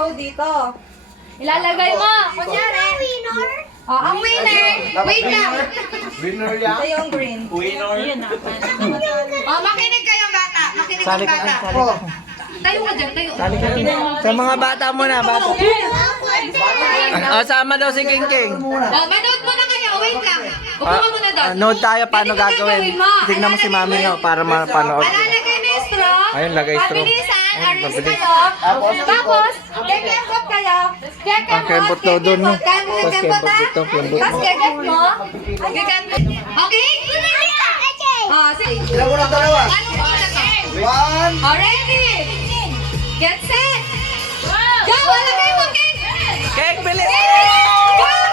straw dito. Ilalagay mo. Kunyari. Ang winner. Wait lang. Winner yan? Ito yung green. Winner? Makinig kayong bata. Makinig Sali kayong ka, bata. sali ka. Tayo ka dyan, tayo. Sali ka. Sa mga bata muna, bata. Sama daw si King King. Manood muna kayo. Wait lang. Upo ka muna doon. Nood tayo paano Ganito gagawin. mo. Tignan mo si Mami para mapanood. Alalagay na yung straw. Ayun, lagay straw. Pabilisan. Artist mabilis. kayo. Tapos, kekembot kayo. Ang kembot daw doon, no? Tapos kembot ha? dito, kembot mo. Tapos kekembot mo. Kekembot. Okay? Sige. Ilan mo ng dalawa? Ano po na to? One. Ready? Get set. Go! Alagay mo, King! King, bilis! Go,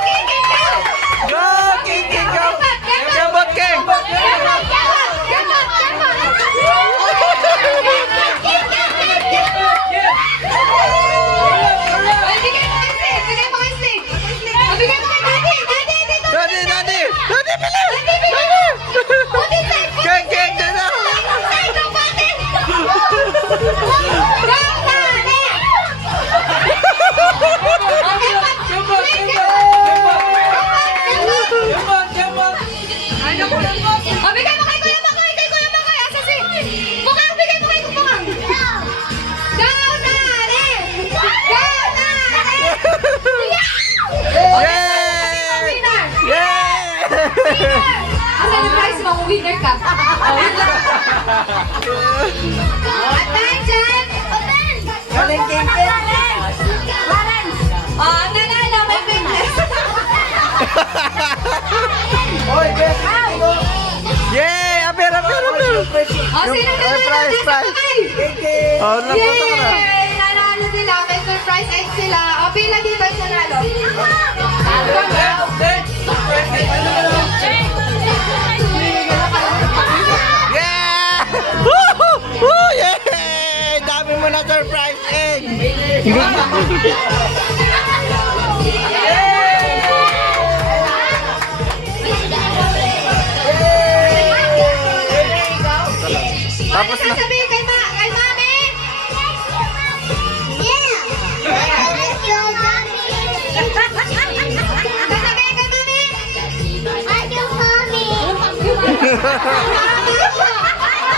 King! Go! Go, King, King, go! Kembot, King! Daddy, daddy! Daddy, bilis! King, King, dito! Yay! Yay! Asa yung prize mo? Winner ka. Attention! Galing, King, King! Ang nanalo may fitness. Oy, Beth! Yay! Apir, apir, apir! Sino na Prize, prize! King! Oh, napunta ka na. Yay! Nanalo sila. May surprise egg sila. O, pila dito yung nanalo. Yeah! Woo! Woo! Yay! Dami mo na surprise egg! Tapos na. Sasabihin kay Mami. Sasabihin kay Mami.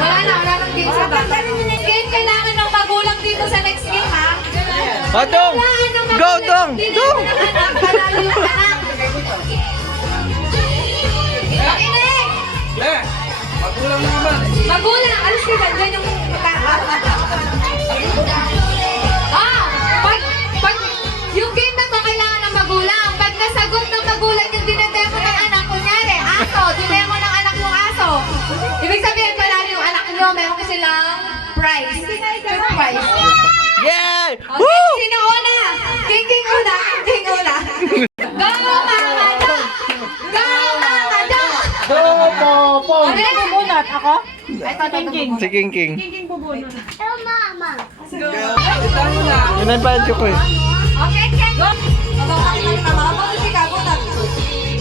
Wala nang game sa bata. Game, kailangan ng magulang dito sa next game, ha? Oh, Dong! Kailangan ng Go, magulang Dong! dito Dong! sa anak, panalo yung anak. Makinig! Magulang mo naman. Magulang, alis ka dyan yung pag yung game na to, kailangan ng magulang. Pag nasagot ng magulang yung dinedemo ng anak, kunyari, aso, dinemo ng anak yung aso. Ibig sabihin, panalo yung anak nyo, meron ko silang prize. Surprise. Yay! Okay, Woo! sino una? King una. King una. Go, Mama Do! Go, Mama Do! Okay? Bubunot ako? Ito, King. Si King King. King bubunot. Yun ang bayad ko eh. Okay, Ken. Go! Mababakit ang tama. Mababakit si Kago na.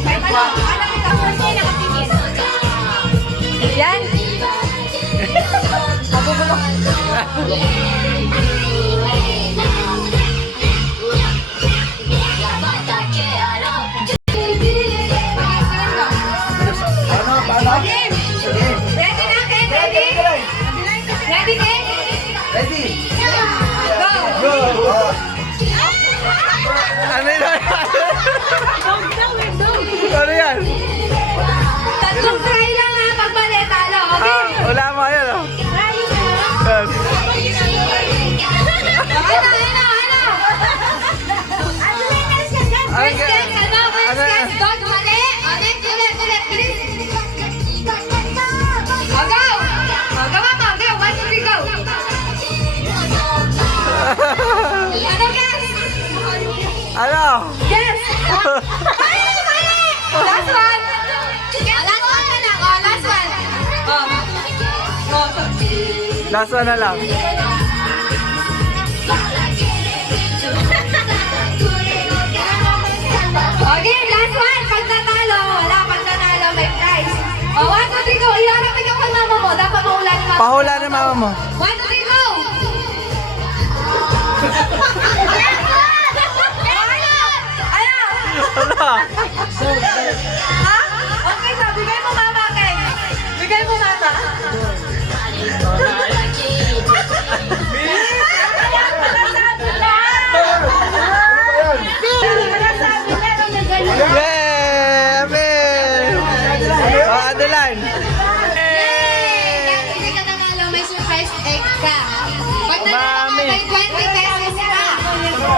Kahit ano, alam kita. First day nakatingin. Yan. Mabubulok. Okay. Ready na, Ken? Ready? Ready, Ken? Ready? Go! Ano yan? Ano yan? Tatlong try lang ha, pag mali, talo. Okay? Wala mo yun oh. Ano? First guess, ano? First guess, dog, mali. Ulit. Bilis. O, go! O, gawa mo. Go, 1, 2, 3, go. Ano guess? Ano? Guess! Ay, mali! Last one. Last one na lang. O, last one. Last one na lang. Okay, last one. Pag natalo, wala. Pag nanalo, may prize. O, 1, 2, 3, go. Iharap ikaw kay mama mo. Dapat mahula ni mama. Pahula na mama mo. 1, 2, 3, go! may 20 pesos ka.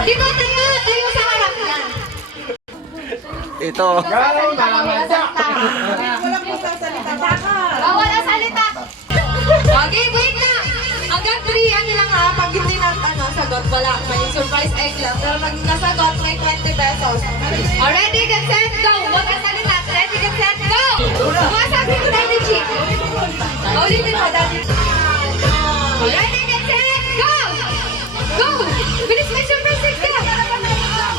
Dito tayo sa harap yan. Ito. Bawal ang salita. Okay, wait lang. Hanggang 3, ano lang ha, pag hindi na sagot, wala. May surprise egg lang. Pero pag nasagot, may 20 pesos. Ready, get set, go! Huwag ka salita. Ready, get set, go! Sumasabi ko, Daddy G. Ulitin mo, Daddy G. Ready, get set, go! Go! Bilis, may surprise egg ka!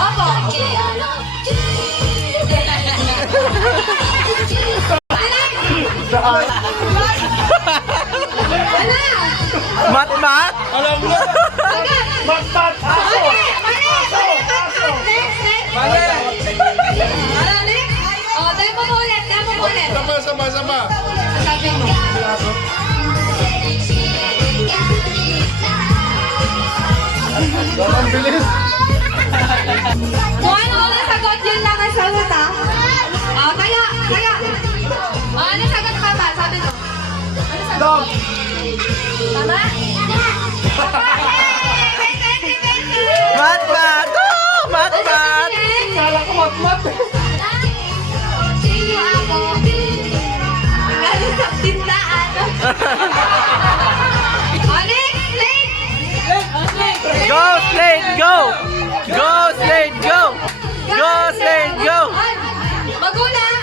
Opo. Ano? Mat-mat? Alam mo na. Agad! Mat-mat aso. Mali! Next! Mali. Ano, next? O, demo mo ulit. Sama. Sabi mo. Ang bilis. Kung ano ang sagot, yun lang ang sagot, ha? O, tayo. O, ano sagot ka ba? Sabi mo. Ano sagot? Dog. Tama? Mat-mat! Oh, mat-mat! Kala ko mat-mat. Sino ako? Galing sa tindahan. O, next! Go, Slade, go! Go, Slade, go! Go, Slade, go! Magulang!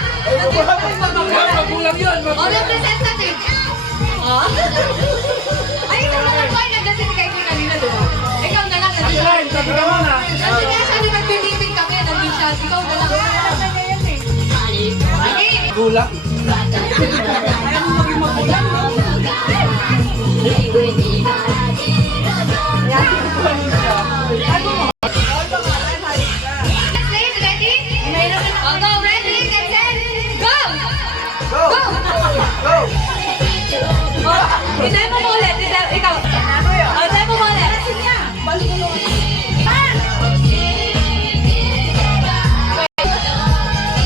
Magulang yun. O, representative! O? Ay, ito naman ko ay nagdasin kay Kuya kanina, di ba? Ikaw na lang, nandun siya. Line, sabi ka muna. Nandun nga siya, di nag-believing kami, nandun siya. Ikaw na lang. Okay. Gulang. Slade, ready? O, go, ready, get set, go! Go. Go! Go. O, i-demo mo ulit, ikaw. O, demo mo ulit.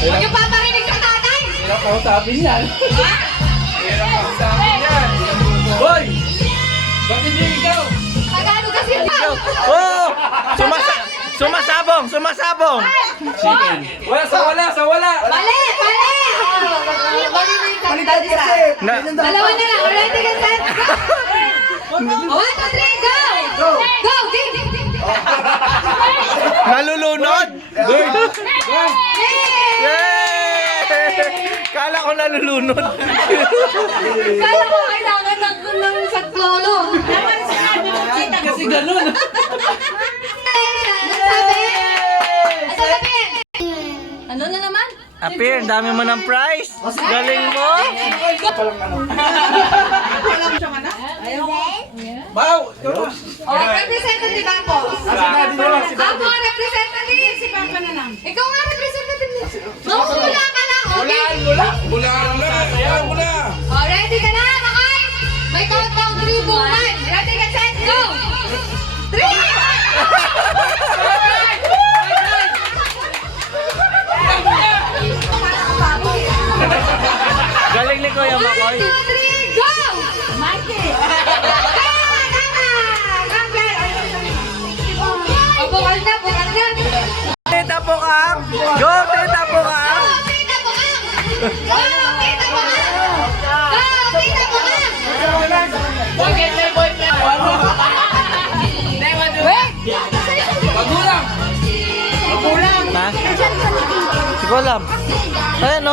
Huwag yung paparinig sa tatay! Hirap ako sabi niyan. Ha? Hirap ako sabi niyan. Hoy! Ba't hindi ikaw? Pagano kasi ikaw? Oh! Sumasabong! Chicken. Wala, sa wala. Mali! Mali mo yung kandidat isa. Na, Dalawa na lang. Ready, get set, go! 1, 2, 3, go! Go. Go, game! nalulunod? Good. Yay! Yay! Kala ko nalulunod. Kala ko kailangan ng saklolo. Kasi ganun. Ano sabi? Ano sabihin? Ano na naman? Appear, dami mo ng prize. Galing mo. Bao! O, representative ako. Ako ang representative. Si Papa na lang. Ikaw nga representative niya. Mangula ka lang, okay? Bulaan mo na. O, ready ka na, Makay? May countdown 3, 2, 1. Ready, get set, go! 3! Galing ni Kuya 1, 2, 3, Makoy. go! Mikey! O, bukal na. Tita Pukang! Go, Tita Pukang! Go, Tita Bukang! Go, Tita Bukang! Go, Tita Bukang! Wait! Magulang. Ha? Hindi ko alam. Ayan o.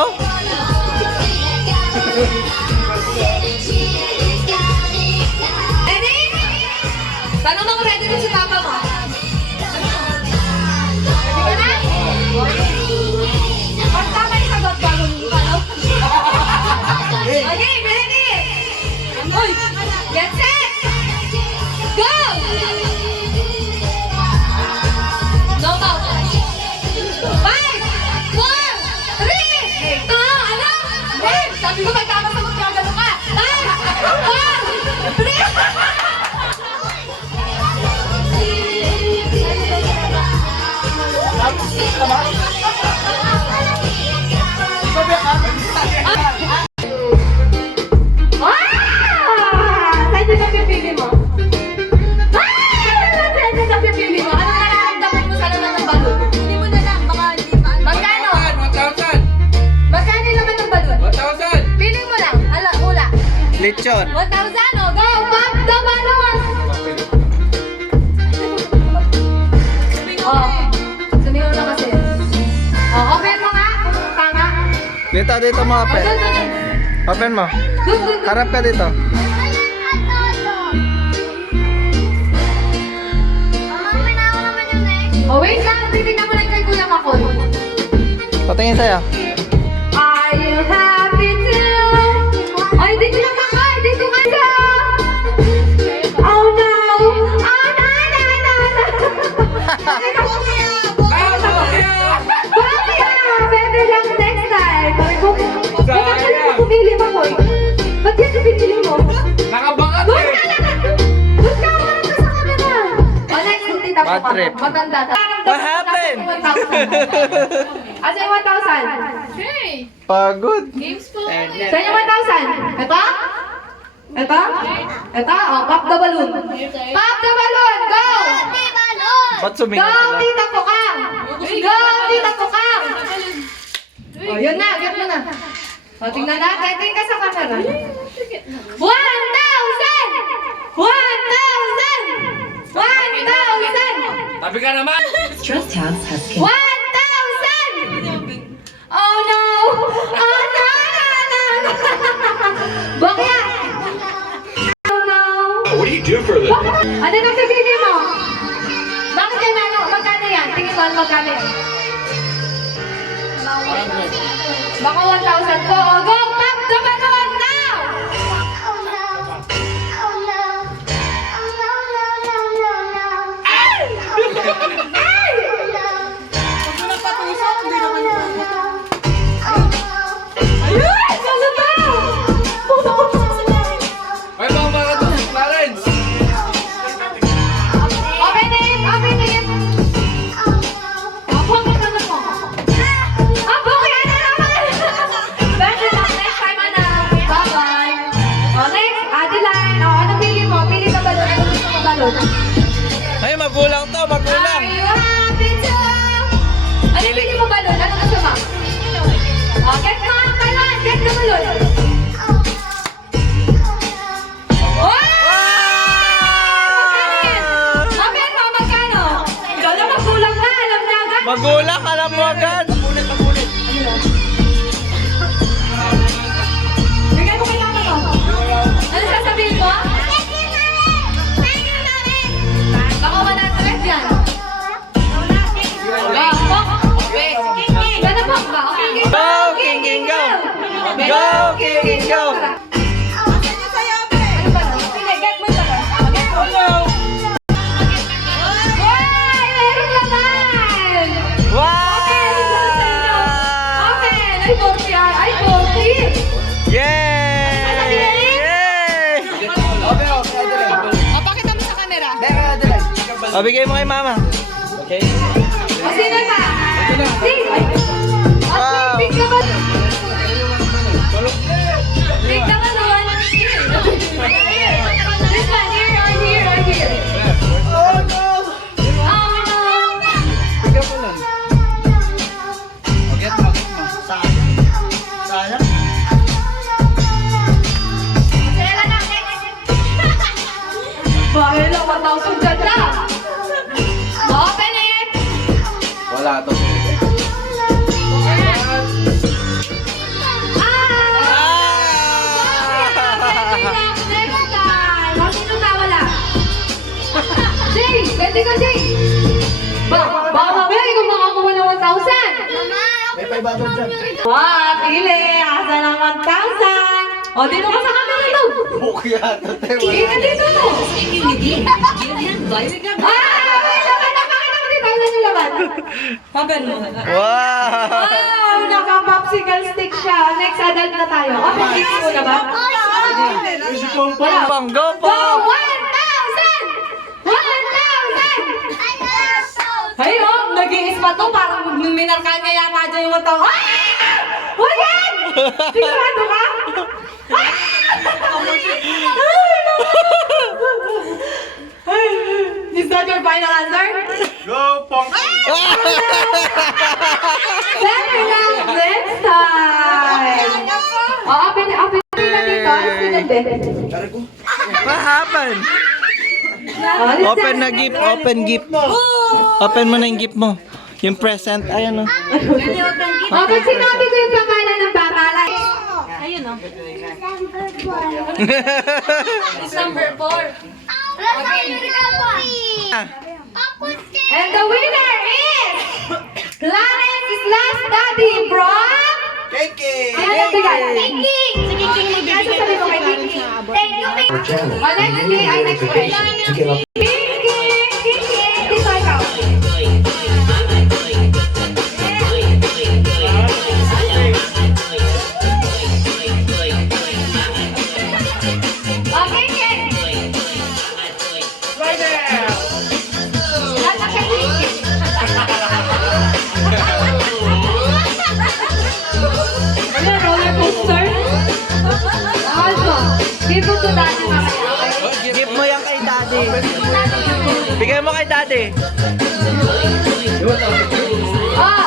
Ready? Tanong mo kung ready din si Papa mo. Ready ka na? Pag tama yung sagot, bago yung palo. Okay, ready? Uy! Get set! Go! No count. 5, 4, 3, ano? Sabi ko, pag tama sagot, gagano ka. 5, 4, 3, Saan yung napipili mo? Lechon. 1,000, oh, go! Pop the balloon! Oh, sumigaw na kasi. Oh, open mo nga. Tanga. Dito mo, Oh, open. dun. Open mo. Dun. Harap ka dito. Oh, wait lang. Titignan mo lang kay Kuya Makoy. Patingin sa'yo. Are you happy too? Ay, dito na kakay! Dito ka na! Oh no! Oh no! Bakit? Pwede lang next time. Bakit pumili mo, Koy? Ba't yan yung pinili mo? Nakabakat Doon eh! ka lang! Doon ka lang sa camera! O, next, tita po Bad ka. trip. Matanda. What happened? Asa yung 1,000? Pagod. Saan yung 1,000? Ito? Ito? Ito? Oh, pop the balloon. Pop the balloon! Go! Ba't Go, sumingaw sila? tita ko ka! Go, tita ko ka! Oh, yun na, get mo na. O, tingnan natin. Tingin ka sa camera. 1,000! 1,000! 1,000! Tabi ka naman! Trust House has 1,000! Oh no! Oh no! Bakit? Oh no! What do you do for a living? Ano nang sabihin mo? Bakit yan ano? Magkano yan? Tingin mo, magkano yan? Baka 1,000 po. O, go! Pop the balloon now! Ayun! Salo ba? May mga to, Clarence! Open it! Open it! Apo, ang ganda mo. Apo, kaya na naman! Better luck next time, anak. Bye-bye. O, next, Adeline. O, ano pili mo? Pili ka balon. Ano gusto mo balon? Ay, magulang to, magulang. Are you happy too? Ano pili mo balon? Ano gusto mo? O, get mo ang balon! Get the balon! Oh! Open mo, magkano? Ikaw na magkulang na, alam niya agad. Magulang, alam mo agad. Bigay mo kay mama mo. Ano sasabihin mo? Baka 100 yan. Okay. Gana po ba? Okay. Go, King King, go. Go, King King, go. Ano ba? Sige, get mo ito. Get mo. Wow! Meron naman! Wow! Okay, ay 40 yan. Ay 40! Yay! Yay! O, pakita mo sa camera. O, bigay mo kay mama. O, sino pa? Sing! O, Wow. sing ka ba? Sing ka ba naman? This one, here or here or here? Oh, no! Sila na, Bakit lang 1,000 dyan na? Open it! Wala to. Next time! O, sino na wala? Jay! Pwede ka, Jay! Baka mamaya ikaw makakuha ng 1,000! May 500 dyan. Wow, pili! Asa ng 1,000! O, dito ka sa camera daw! Okay ata, Hindi ka dito, no? Speaking with you, Julian Weisiger. May laman na! Pakita mo dito! Ano yung laman? Hagan mo. Wow! Wow! Naka-popsicle stick siya. Next adult na tayo. Open gift mo na ba? Wala. Pang, go Go! po! 1,000! 1,000! Ay, oh, nag-iis pa to. Parang minarka niya yata dyan yung 1,000. Ah! Huwag yan! Sigurado ka? Is that your final answer? Go, Pong! Better luck next time! Oh, open na dito. Student eh. happen? Open na gift, open gift. Open mo na yung gift mo. Yung present, ayan o. Oh, pag sinabi ko yung pangalan ng bata, like, Ayun o. number 4. And the winner is Clarence Slash Daddy from Kiki! Ano nagbigay? Kiki! Si Kiki nagbigay. Ano sasabihin mo kay Kiki? Thank you, Kiki. Oh, next day, ay next question. Kiki! Kiki! Dito ikaw. Oh, Kiki! Lala kay Kiki. Ano, roller coaster? Also, give it to daddy mamaya, okay? Gift mo yan kay daddy. Bigay mo kay daddy. Oh,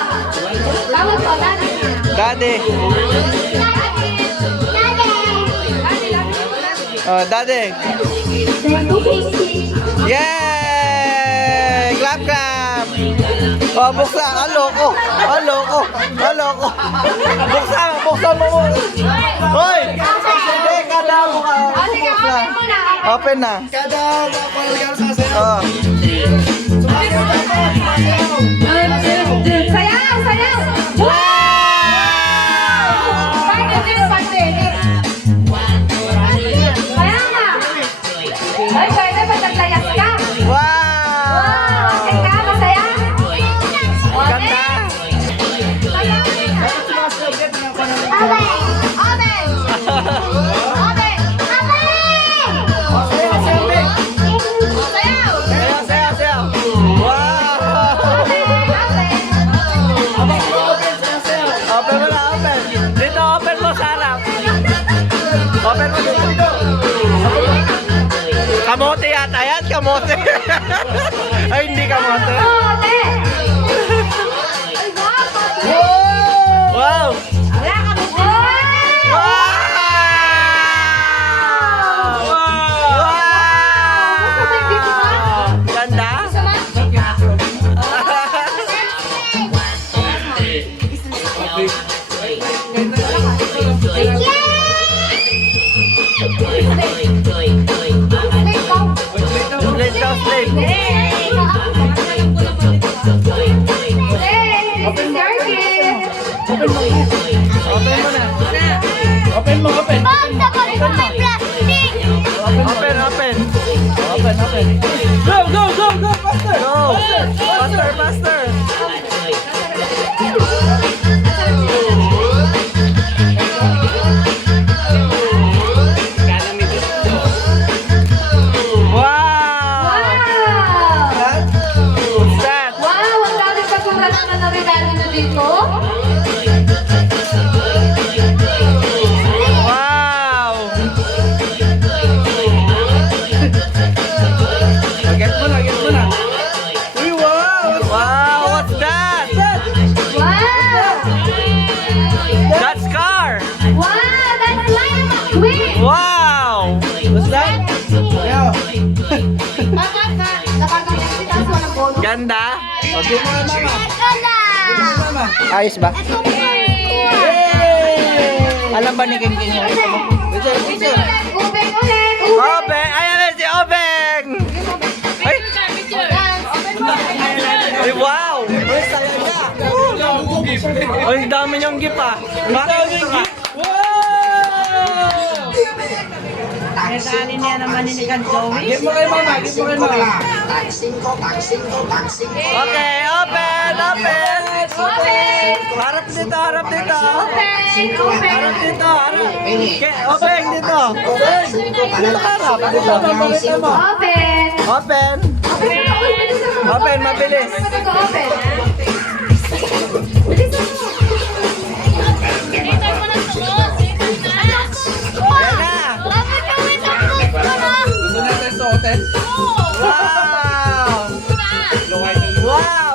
tawag po, daddy. Daddy. Oh, daddy. Yay! Clap, clap! Oh, buksan. Aloko. Aloko. Aloko. Buksan mo muna. Hoy! Hindi, kada mo ka. Oh, sige, open mo na. Open na. Oh. Sayaw, sayaw! Bakit din pandemic? Kaya nga. Ay, pwede ba naglayas ka? Wow! Okay ka? Masaya? Ganda. Open! Open! Open! Sayaw! Sayaw. Wow! Open mo na, open. Dito, open mo sa harap. Open mo dito. Kamote yata yan, kamote. Ay, hindi kamote. Open! Wow! Wala ka mo. Wow! Ganda? Slate daw, slate. Open Open mo na. Open mo, open. Open. Go, go, go, go, faster. Go! Faster. Wow! What's that? Wow, ang daming pagkulat na naregalo nyo dito. Wow! Get mo na. Uy, wow. Wow! What's that? Wow! That's car! Wow, that's Lion McQueen! Wow! What's that? Nakakagyan si Taso ng bono. Ganda? Okay mo na, mama. Ayos ba? Alam ba ni King yung ito mo? Ubeng ulit! Obeng! Ayan na si Obeng! Ay! Ay, wow! Ay, ang dami niyong gift ah! Bakit ito ka? Nadali niya naman ni Joey. Give mo kay mama. Okay, open! Harap dito! Harap dito! Okay, Obeng dito! Dito ka harap! Dito! Open! Open, mabilis! Open! Yan na! Gusto natin suotin? Wow! Wow!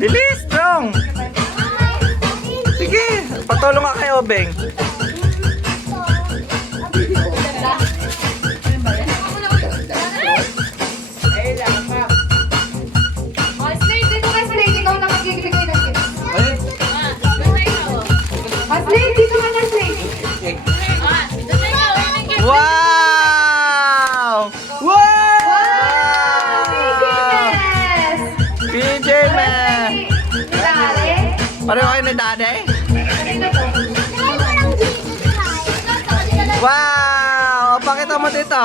Bilis, strong. Sige, patulong ka kay Obeng. Oh, Slade, dito ka, Slade. Ikaw na magbibigay ng gift. Oh, Slade, dito ka na, Slade. Wow! Wow! Yes! PJ man! Dali. Pareho kayo ni Daddy? Ano to? Wow! O, pakita mo dito.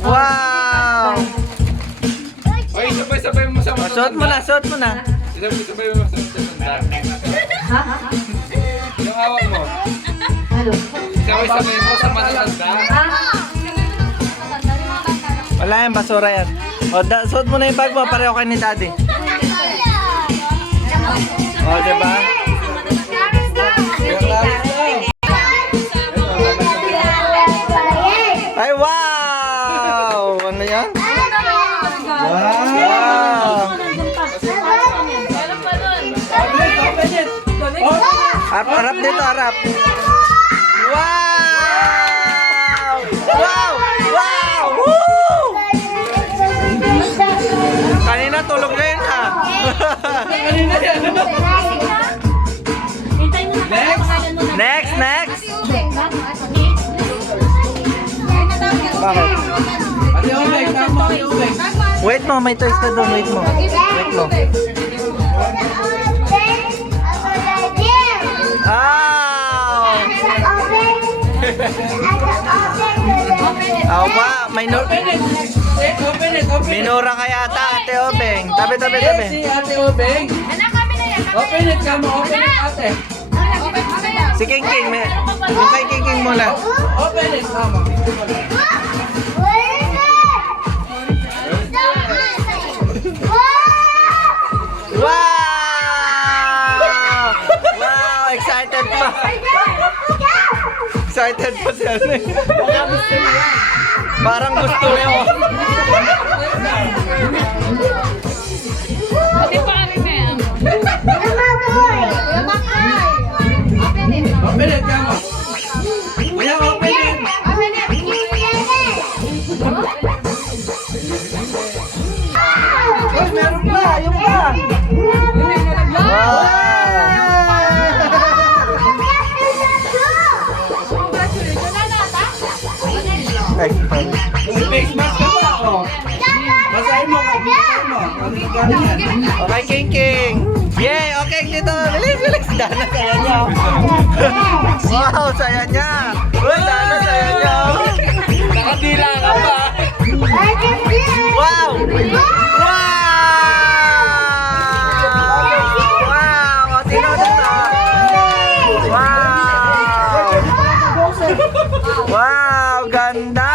Wow! Oy, sabay-sabay mo sa O, suot mo na, suot mo na. Sabay-sabay mo sa matanda. Yung hawak mo. Sabay-sabay mo sa matatanda. Wala yan, basura yan. O, suot mo na yung bag mo, pareho kayo ni Daddy. O, diba? Ay, wow! Ano yan? Wow! Harap dito, harap. Wow! Wow! Wow! Woo! Kanina tulog na yun, ha? Next, next! Bakit? Ate Obeng, tama Ate Obeng. Wait mo, may toys ka doon. Wait mo. Wait mo. Ah! Oh, wow, may Open it, open it. minura ka yata, Ate Obeng. Tabi, tabi, tabi. Si Ate Obeng. Open it, kamo. Open it, ate. Si King King, yung kay King King muna. Open it, kamo. Wow! Wow, excited pa. Excited pa si Ate. Parang gusto niya. Open it, kamo. Kuya, open it. Oh, meron pa, yung pa. Wow! Ay, May face mask ka pa, oh. Basahin mo, basahin mo. okay, King King. Yay, okay dito. Bilis, bilis. Dana, saya niya. Wow, saya niya. Uy, Dana, saya niya. Nakadila ka pa. Wow! Wow! Wow! O, tino dito. Wow! Wow! Ganda!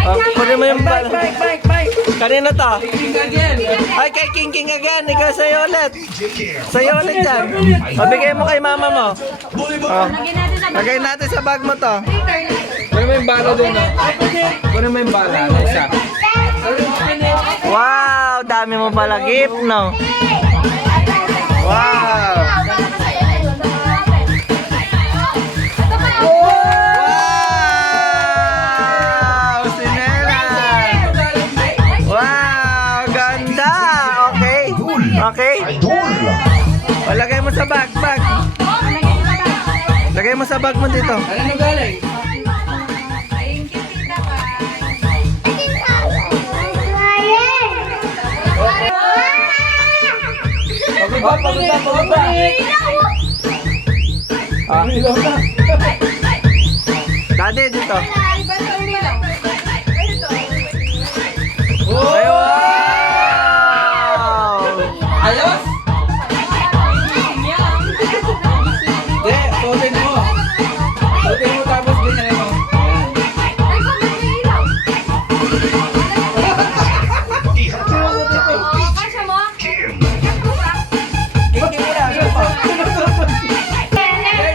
Oh, kunin mo yung bal. Bike. Kanino to? King again. Ay, kay King King again. Ikaw sa'yo ulit. Sa'yo ulit yan. Mabigay mo kay mama mo. Oh. Lagay natin sa bag mo to. Kunin mo yung bala doon, no? Kunin mo yung bala. Ano, isa. Wow! Dami mo pala gift, no? Wow! Wow! Sinela! Wow! Ganda! Okay? Okay? O, lagay mo sa bag. Lagay mo sa bag mo dito. Ano galing? Pagod ba? Ah. Daddy, dito. Ay, wow! Ayos? Hindi, suotin mo. Suotin mo tapos ganyan mo. Kasya mo?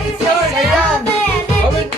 It's yours. Open.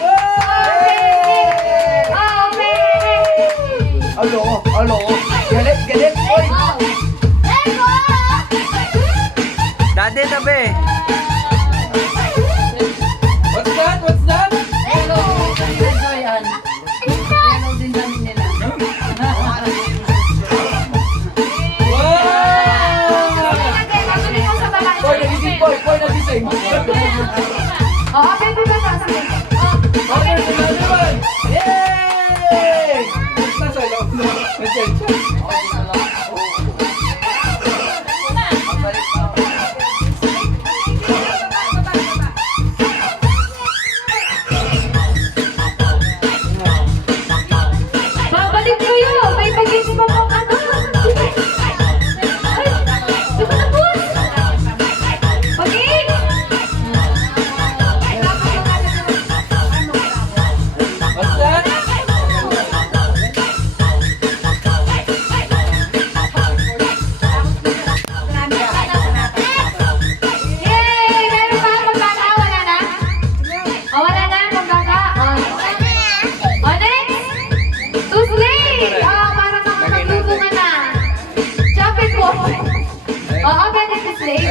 Slay.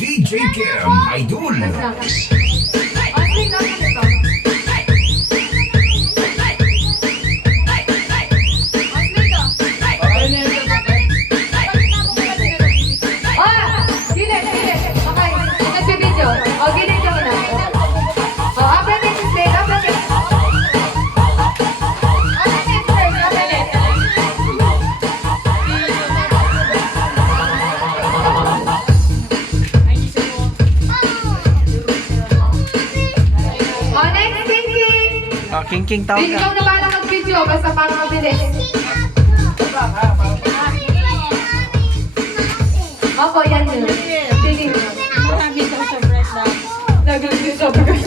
DJ Cam, Idol. Gilid. Okay, nagbibidyo. Gilid ka muna. Upload it, Slay. Upload it. Upload it. Next, King. King tawag Ikaw ka. na bahala mag-video, basta para mabilis. Opo, yan yun. Feeling mo. Marami daw surprise daw.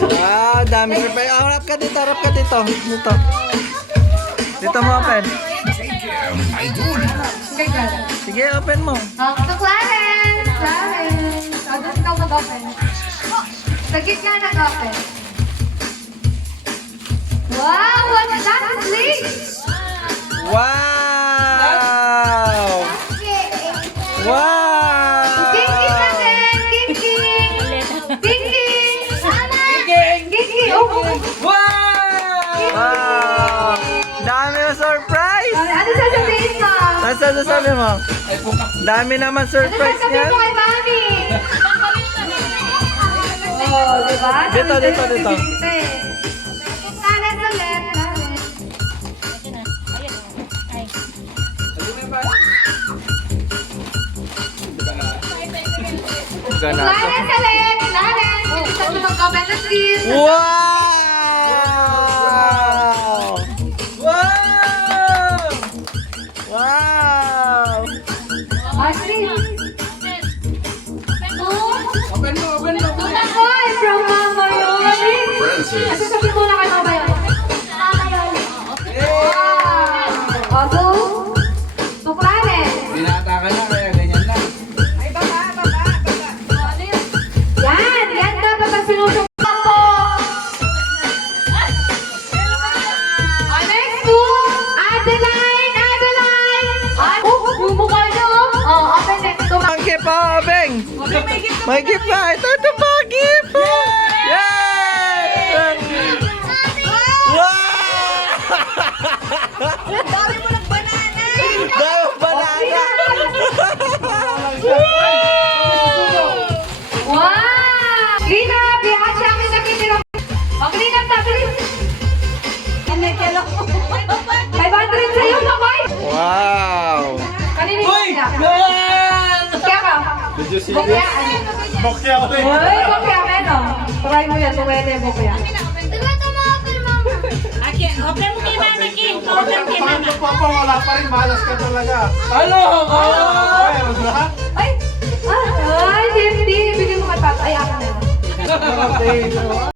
Wow, dami surprise. Harap ka dito, harap ka dito. Dito. Dito mo open. Cam, Idol. Sige, open mo. So, Clarence. Doon ikaw mag-open. Sa gitna nag-open. Wow, what's that, Slay? Wow! Wow! King natin! King! Oh, Wow! Dami na surprise! ano sasabihin mo? Ano sasabi mo? Dami naman Ano surprise sasabihin niya. mo kay Mami? Oh, diba? Dito. Clarence ulit. Ganap. Clarence ulit. Clarence. Gusto mo mag-comment na please. Wow! Wow! Wow! Ay, from Mama yun. Francis. Sasabihin mo na kay Mama yun. Opo. So, Clarence. Binata ka na, kaya ganyan na. Yan dapat ang sinusunod ko. Next to Adeline. Bumukal niyo. Open next to Ang gift pa, Beng! May gift pa! Ito pa, gift! Yes! Wow! Dami mo ng banana! Dami banana! Wow! Clean up! Lahat siya akin nakitira. Clean up na, bilis. Kinekelo ko. 500 sa'yo, Mamay! Wow! Kanina yung sila. Kaya ka? Bukya. Bokya ulit. Uy, bukya ka, no? Try mo yan, tuwede bukya. Aki, open mo kay Mama, King. Open kay Mama. Papa, wala pa rin. Malas ka talaga. Ano? Ay, 50. Bigyan mo kay Papa. Ay, ako na. Okay.